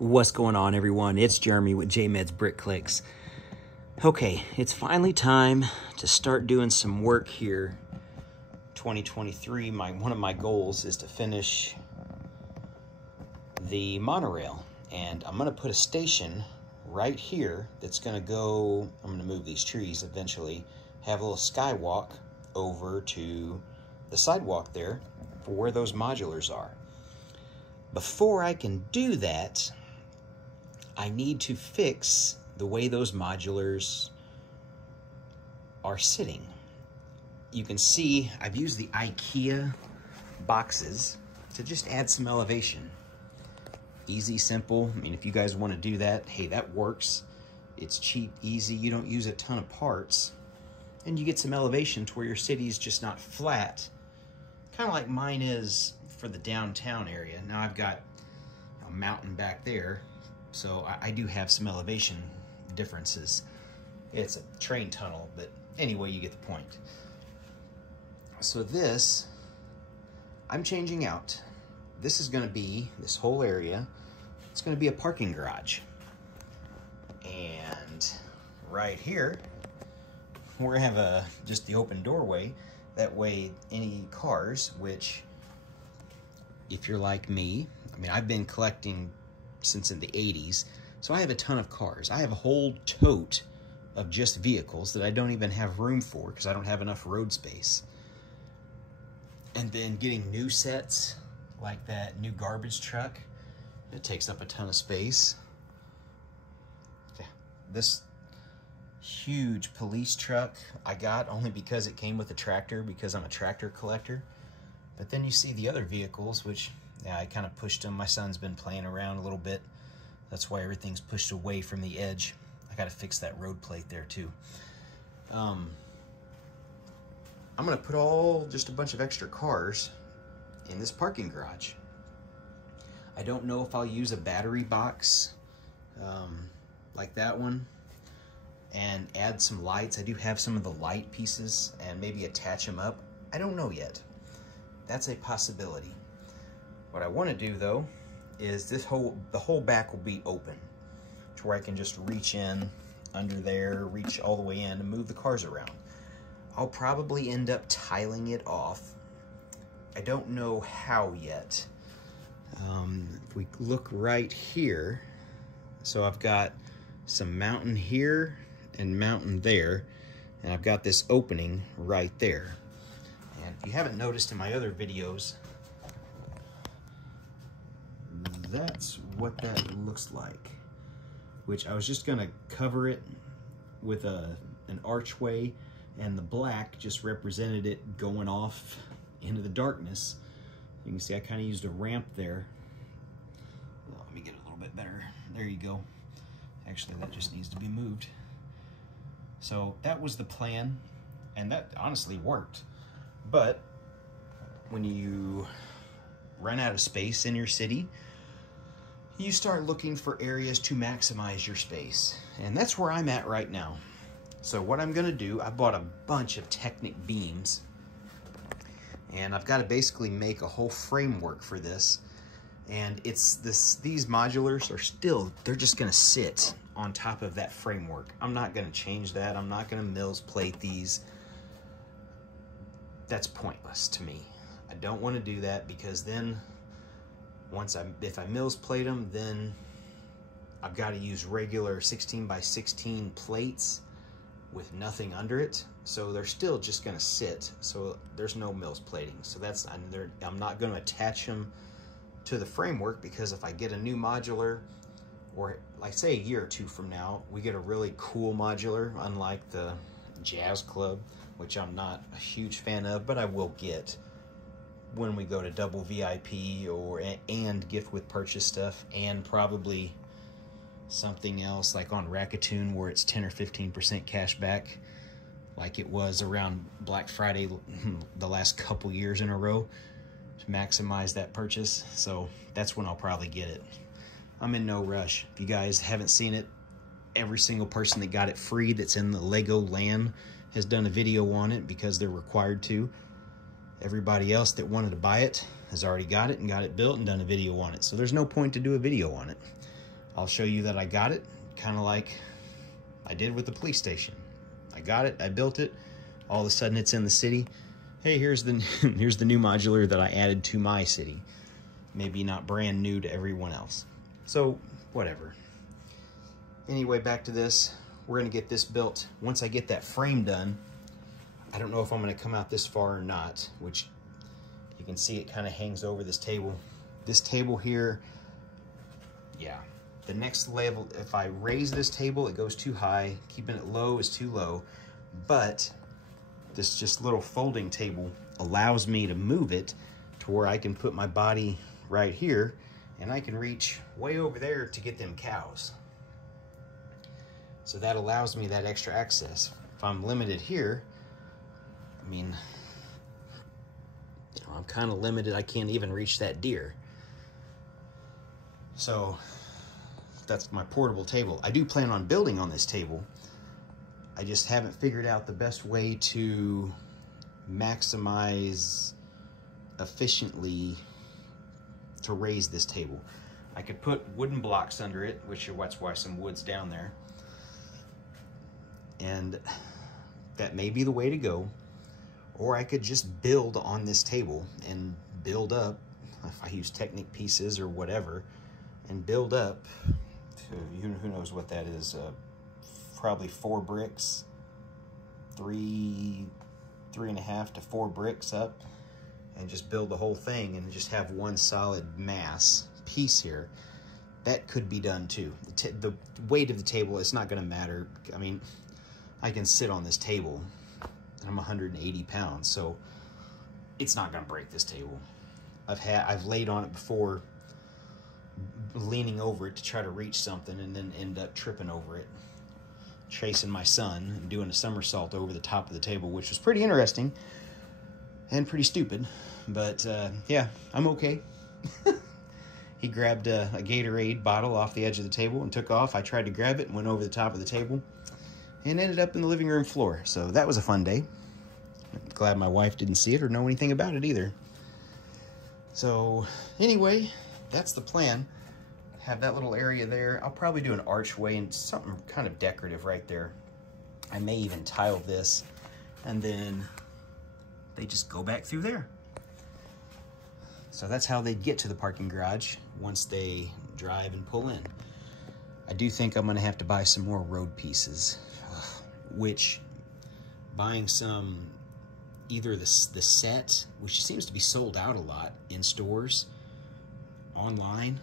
What's going on, everyone? It's Jeremy with JMed's Brick Clicks. Okay, it's finally time to start doing some work here. 2023, one of my goals is to finish the monorail, and I'm gonna put a station right here that's gonna go, I'm gonna move these trees eventually, have a little skywalk over to the sidewalk there for where those modulars are. Before I can do that, I need to fix the way those modulars are sitting. You can see I've used the IKEA boxes to just add some elevation. Easy, simple. I mean, if you guys want to do that, hey, that works. It's cheap, easy. You don't use a ton of parts. And you get some elevation to where your city is just not flat. Kind of like mine is for the downtown area. Now I've got a mountain back there, so I do have some elevation differences. It's a train tunnel, but anyway, you get the point. So this, I'm changing out. This is gonna be, this whole area, it's gonna be a parking garage. And right here, we're gonna have just the open doorway. That way any cars, which if you're like me, I mean, I've been collecting since in the 80s, so I have a ton of cars. I have a whole tote of just vehicles that I don't even have room for because I don't have enough road space. And then getting new sets, like that new garbage truck, it takes up a ton of space. This huge police truck I got only because it came with a tractor, because I'm a tractor collector. But then you see the other vehicles, which, yeah, I kind of pushed them. My son's been playing around a little bit. That's why everything's pushed away from the edge. I got to fix that road plate there too. I'm going to put just a bunch of extra cars in this parking garage. I don't know if I'll use a battery box like that one and add some lights. I do have some of the light pieces and maybe attach them up. I don't know yet. That's a possibility. What I want to do though is the whole back will be open to where I can just reach in under there, reach all the way in and move the cars around. I'll probably end up tiling it off. I don't know how yet. If we look right here, so I've got some mountain here and mountain there, and I've got this opening right there. And if you haven't noticed in my other videos, that's what that looks like. Which I was just gonna cover it with an archway, and the black just represented it going off into the darkness. You can see I kind of used a ramp there. Well, let me get it a little bit better. There you go. Actually, that just needs to be moved. So that was the plan, and that honestly worked. But when you run out of space in your city, you start looking for areas to maximize your space. And that's where I'm at right now. So what I'm gonna do, I bought a bunch of Technic beams, and I've got to basically make a whole framework for this. And these modulars are still, they're just gonna sit on top of that framework. I'm not gonna change that. I'm not gonna Mills plate these. That's pointless to me. I don't want to do that, because then if I Mills plate them, then I've got to use regular 16 by 16 plates with nothing under it. So they're still just going to sit. So there's no Mills plating. So I'm not going to attach them to the framework, because if I get a new modular, or like say a year or two from now, we get a really cool modular, unlike the Jazz Club, which I'm not a huge fan of, but I will get when we go to double VIP and gift with purchase stuff, and probably something else like on Rakatoon where it's 10 or 15% cash back, like it was around Black Friday the last couple years in a row, to maximize that purchase. So that's when I'll probably get it. I'm in no rush. If you guys haven't seen it, every single person that got it free that's in the Lego land has done a video on it, because they're required to. Everybody else that wanted to buy it has already got it and got it built and done a video on it. So there's no point to do a video on it. I'll show you that I got it, kind of like I did with the police station. I got it, I built it, all of a sudden it's in the city. Hey, here's the here's the new modular that I added to my city. Maybe not brand new to everyone else. So, whatever. Anyway, back to this. We're gonna get this built. Once I get that frame done, I don't know if I'm gonna come out this far or not, which you can see it kind of hangs over this table. This table here, yeah. The next level, if I raise this table, it goes too high. Keeping it low is too low. But this just little folding table allows me to move it to where I can put my body right here and I can reach way over there to get them cows. So that allows me that extra access. If I'm limited here, I mean, you know, I'm kind of limited. I can't even reach that deer. So that's my portable table. I do plan on building on this table. I just haven't figured out the best way to maximize efficiently to raise this table. I could put wooden blocks under it, which that's why some wood's down there. And that may be the way to go. Or I could just build on this table and build up, if I use Technic pieces or whatever, and build up to, who knows what that is, probably 4 bricks, 3.5 to 4 bricks up, and just build the whole thing and just have one solid mass piece here. That could be done too. The weight of the table is not going to matter. I mean, I can sit on this table and I'm 180 pounds, so it's not going to break this table. I've laid on it before, leaning over it to try to reach something and then end up tripping over it, chasing my son and doing a somersault over the top of the table, which was pretty interesting and pretty stupid, but yeah, I'm okay. He grabbed a Gatorade bottle off the edge of the table and took off. I tried to grab it and went over the top of the table and ended up in the living room floor. So that was a fun day. I'm glad my wife didn't see it or know anything about it either. So anyway, that's the plan. Have that little area there. I'll probably do an archway and something kind of decorative right there. I may even tile this and then they just go back through there. So that's how they get to the parking garage once they drive and pull in. I do think I'm gonna have to buy some more road pieces, which buying some, either the set, which seems to be sold out a lot in stores, online,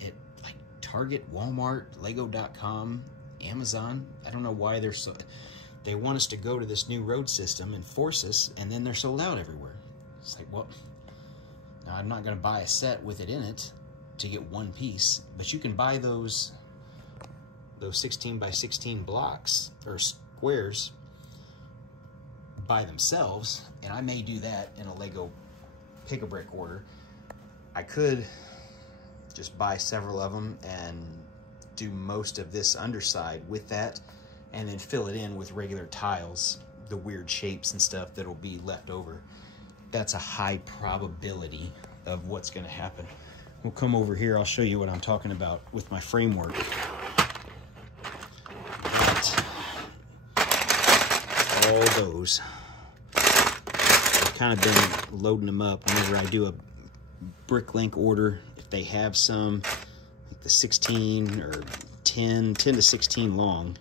at like Target, Walmart, Lego.com, Amazon. I don't know why they want us to go to this new road system and force us, and then they're sold out everywhere. It's like, well, now I'm not gonna buy a set with it in it to get one piece, but you can buy those 16 by 16 blocks or squares by themselves, and I may do that in a Lego pick-a-brick order. I could just buy several of them and do most of this underside with that, and then fill it in with regular tiles, the weird shapes and stuff that'll be left over. That's a high probability of what's gonna happen. We'll come over here, I'll show you what I'm talking about with my framework. All those, I've kind of been loading them up whenever I do a Bricklink order. If they have some, like the 16 or 10 to 16 long,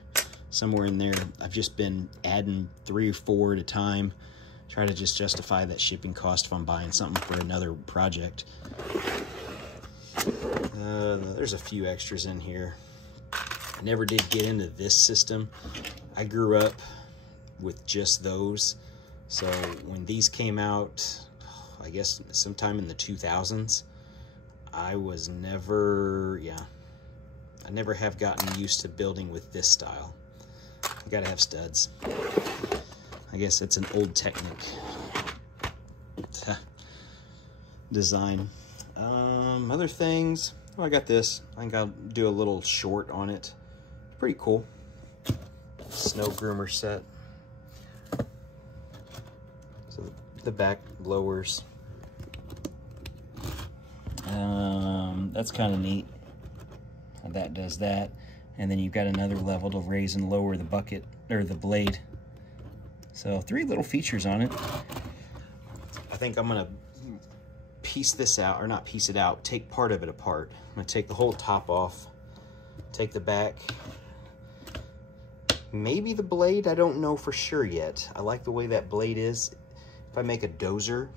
somewhere in there, I've just been adding 3 or 4 at a time. Try to just justify that shipping cost if I'm buying something for another project. There's a few extras in here. I never did get into this system. I grew up with just those. So when these came out, I guess sometime in the 2000s, I was never, I never have gotten used to building with this style. You gotta have studs. I guess it's an old Technic design. Other things, oh, I got this. I think I'll do a little short on it. Pretty cool. Snow groomer set. So the back blowers. That's kind of neat. That does that. And then you've got another level to raise and lower the bucket, or the blade. So 3 little features on it. I think I'm gonna piece this out, or not piece it out, take part of it apart. I'm gonna take the whole top off, take the back, maybe the blade, I don't know for sure yet. I like the way that blade is. If I make a dozer,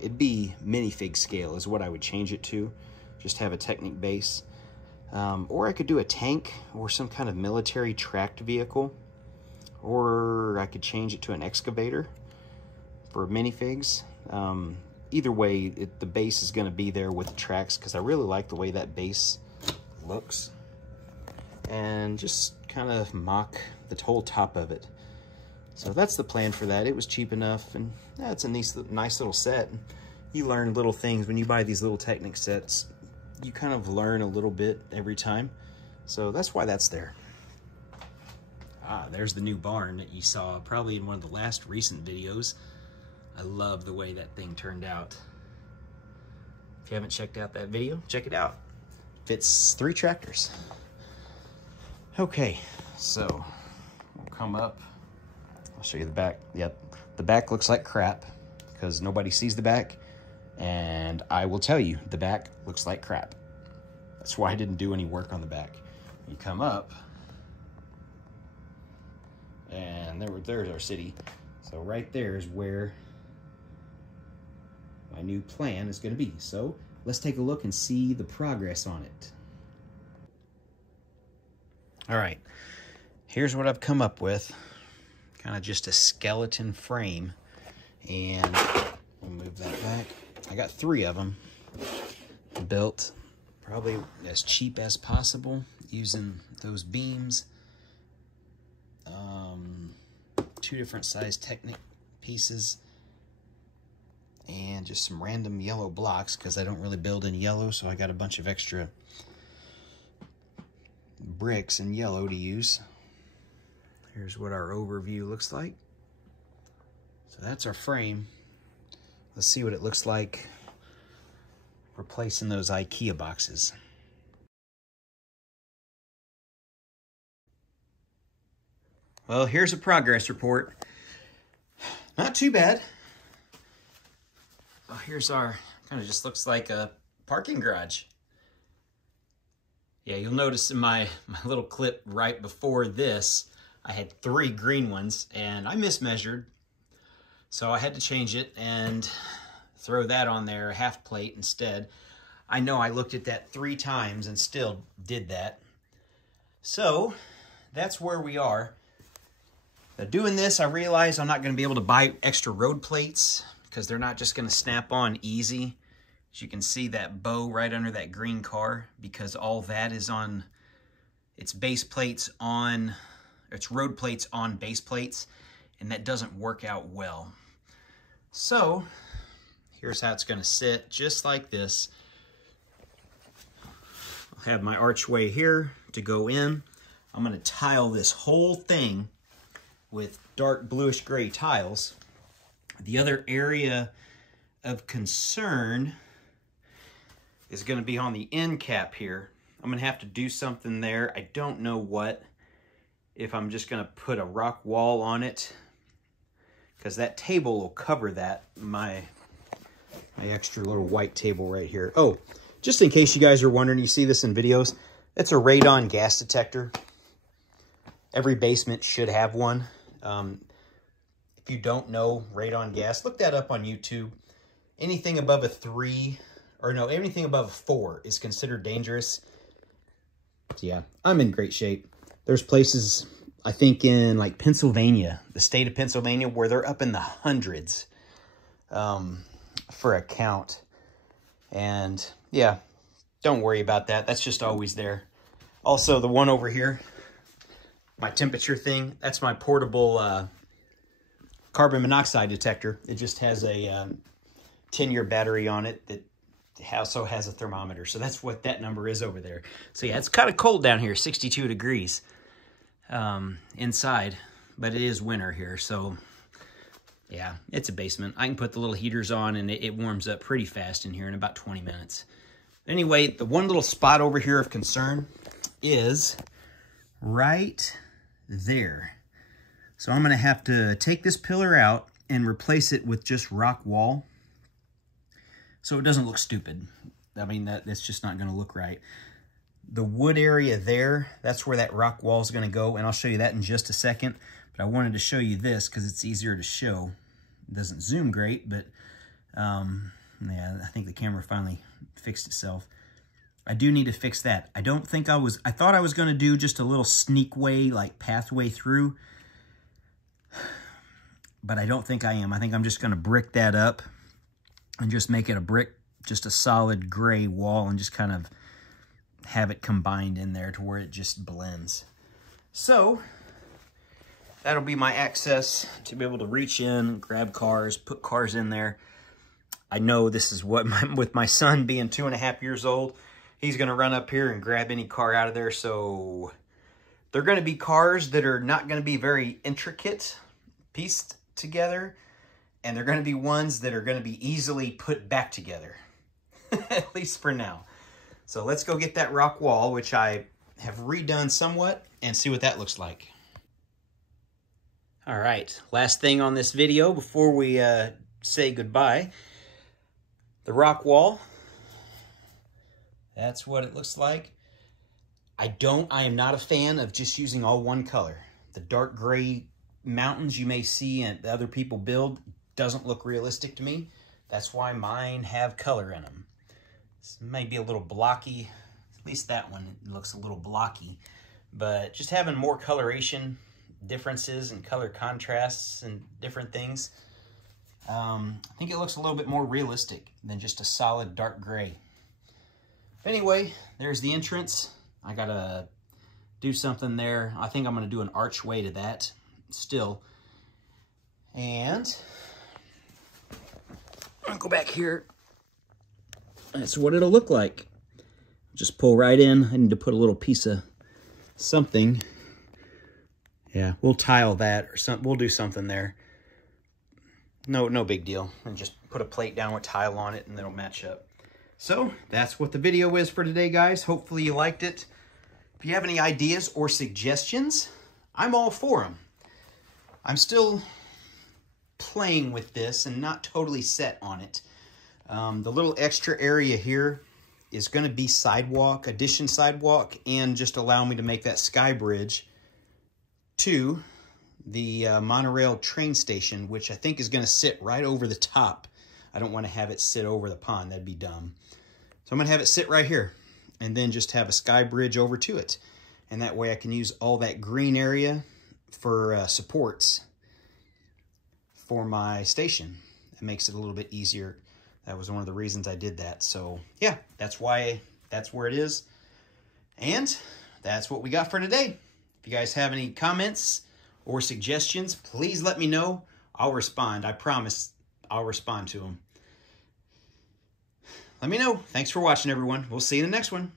it'd be minifig scale is what I would change it to. Just have a Technic base. Or I could do a tank or some kind of military tracked vehicle. Or I could change it to an excavator for minifigs. Either way, the base is going to be there with the tracks because I really like the way that base looks. And just kind of mock the whole top of it. So that's the plan for that. It was cheap enough, and it's a nice little set. You learn little things when you buy these little Technic sets. You kind of learn a little bit every time. So that's why that's there. Ah, there's the new barn that you saw probably in one of the last recent videos. I love the way that thing turned out. If you haven't checked out that video, check it out. Fits 3 tractors. Okay, so we'll come up. I'll show you the back. Yep, the back looks like crap because nobody sees the back. And I will tell you, the back looks like crap. That's why I didn't do any work on the back. You come up, and there's our city. So right there is where my new plan is going to be. So let's take a look and see the progress on it. All right, here's what I've come up with. Kind of just a skeleton frame. And we'll move that back. I got 3 of them built, probably as cheap as possible, using those beams. 2 different size Technic pieces, and just some random yellow blocks because I don't really build in yellow, so I got a bunch of extra bricks in yellow to use. Here's what our overview looks like. So that's our frame. Let's see what it looks like replacing those IKEA boxes. Well, here's a progress report. Not too bad. Well, here's our, kind of just looks like a parking garage. Yeah, you'll notice in my little clip right before this, I had 3 green ones and I mismeasured. So I had to change it and throw that on there, a half plate instead. I know I looked at that 3 times and still did that. So that's where we are. Now doing this, I realize I'm not going to be able to buy extra road plates because they're not just going to snap on easy. As you can see that bow right under that green car, because all that is on, it's base plates on, it's road plates on base plates, and that doesn't work out well. So here's how it's going to sit, just like this. I'll have my archway here to go in. I'm going to tile this whole thing with dark bluish gray tiles. The other area of concern is going to be on the end cap here. I'm going to have to do something there. I don't know what. If I'm just going to put a rock wall on it, because that table will cover that, my extra little white table right here. Oh, just in case you guys are wondering, you see this in videos, it's a radon gas detector. Every basement should have one. If you don't know radon gas, look that up on YouTube. Anything above a 3, or no, anything above a 4 is considered dangerous. So yeah, I'm in great shape. There's places, I think in like Pennsylvania, the state of Pennsylvania, where they're up in the hundreds for a count. And yeah, don't worry about that. That's just always there. Also, the one over here, my temperature thing, that's my portable carbon monoxide detector. It just has a 10-year battery on it that also has a thermometer. So that's what that number is over there. So yeah, it's kind of cold down here, 62 degrees inside, but it is winter here. So yeah, it's a basement. I can put the little heaters on and it warms up pretty fast in here in about 20 minutes. Anyway, the one little spot over here of concern is right there. So I'm going to have to take this pillar out and replace it with just rock wall so it doesn't look stupid. I mean, that's just not going to look right. The wood area there, that's where that rock wall is going to go, and I'll show you that in just a second. But I wanted to show you this because it's easier to show. It doesn't zoom great, but yeah, I think the camera finally fixed itself. I do need to fix that. I thought I was going to do just a little sneak way, like pathway through, but I don't think I am. I think I'm just going to brick that up and just make it a brick, just a solid gray wall, and just kind of have it combined in there to where it just blends. So that'll be my access to be able to reach in, grab cars, put cars in there. I know this is what, with my son being 2.5 years old, he's going to run up here and grab any car out of there. So they're going to be cars that are not going to be very intricate, pieced together, and they're going to be ones that are going to be easily put back together, at least for now. So let's go get that rock wall, which I have redone somewhat, and see what that looks like. All right, last thing on this video before we say goodbye. The rock wall, that's what it looks like. I am not a fan of just using all one color. The dark gray mountains you may see and other people build doesn't look realistic to me. That's why mine have color in them. This may be a little blocky, at least that one looks a little blocky, but just having more coloration differences and color contrasts and different things, I think it looks a little bit more realistic than just a solid dark gray. Anyway, there's the entrance. I gotta do something there. I think I'm gonna do an archway to that still. And I'll go back here. That's what it'll look like. Just pull right in. I need to put a little piece of something. Yeah, we'll tile that or something. We'll do something there. No big deal. And just put a plate down with tile on it and it'll match up. So that's what the video is for today, guys. Hopefully you liked it. If you have any ideas or suggestions, I'm all for them. I'm still playing with this and not totally set on it. The little extra area here is going to be sidewalk, addition sidewalk, and just allow me to make that sky bridge to the monorail train station, which I think is going to sit right over the top. I don't want to have it sit over the pond. That'd be dumb. So I'm going to have it sit right here and then just have a sky bridge over to it. And that way I can use all that green area for supports for my station. It makes it a little bit easier. That was one of the reasons I did that. So yeah, that's where it is. And that's what we got for today. If you guys have any comments or suggestions, please let me know. I'll respond. I promise I'll respond to them. Let me know. Thanks for watching, everyone. We'll see you in the next one.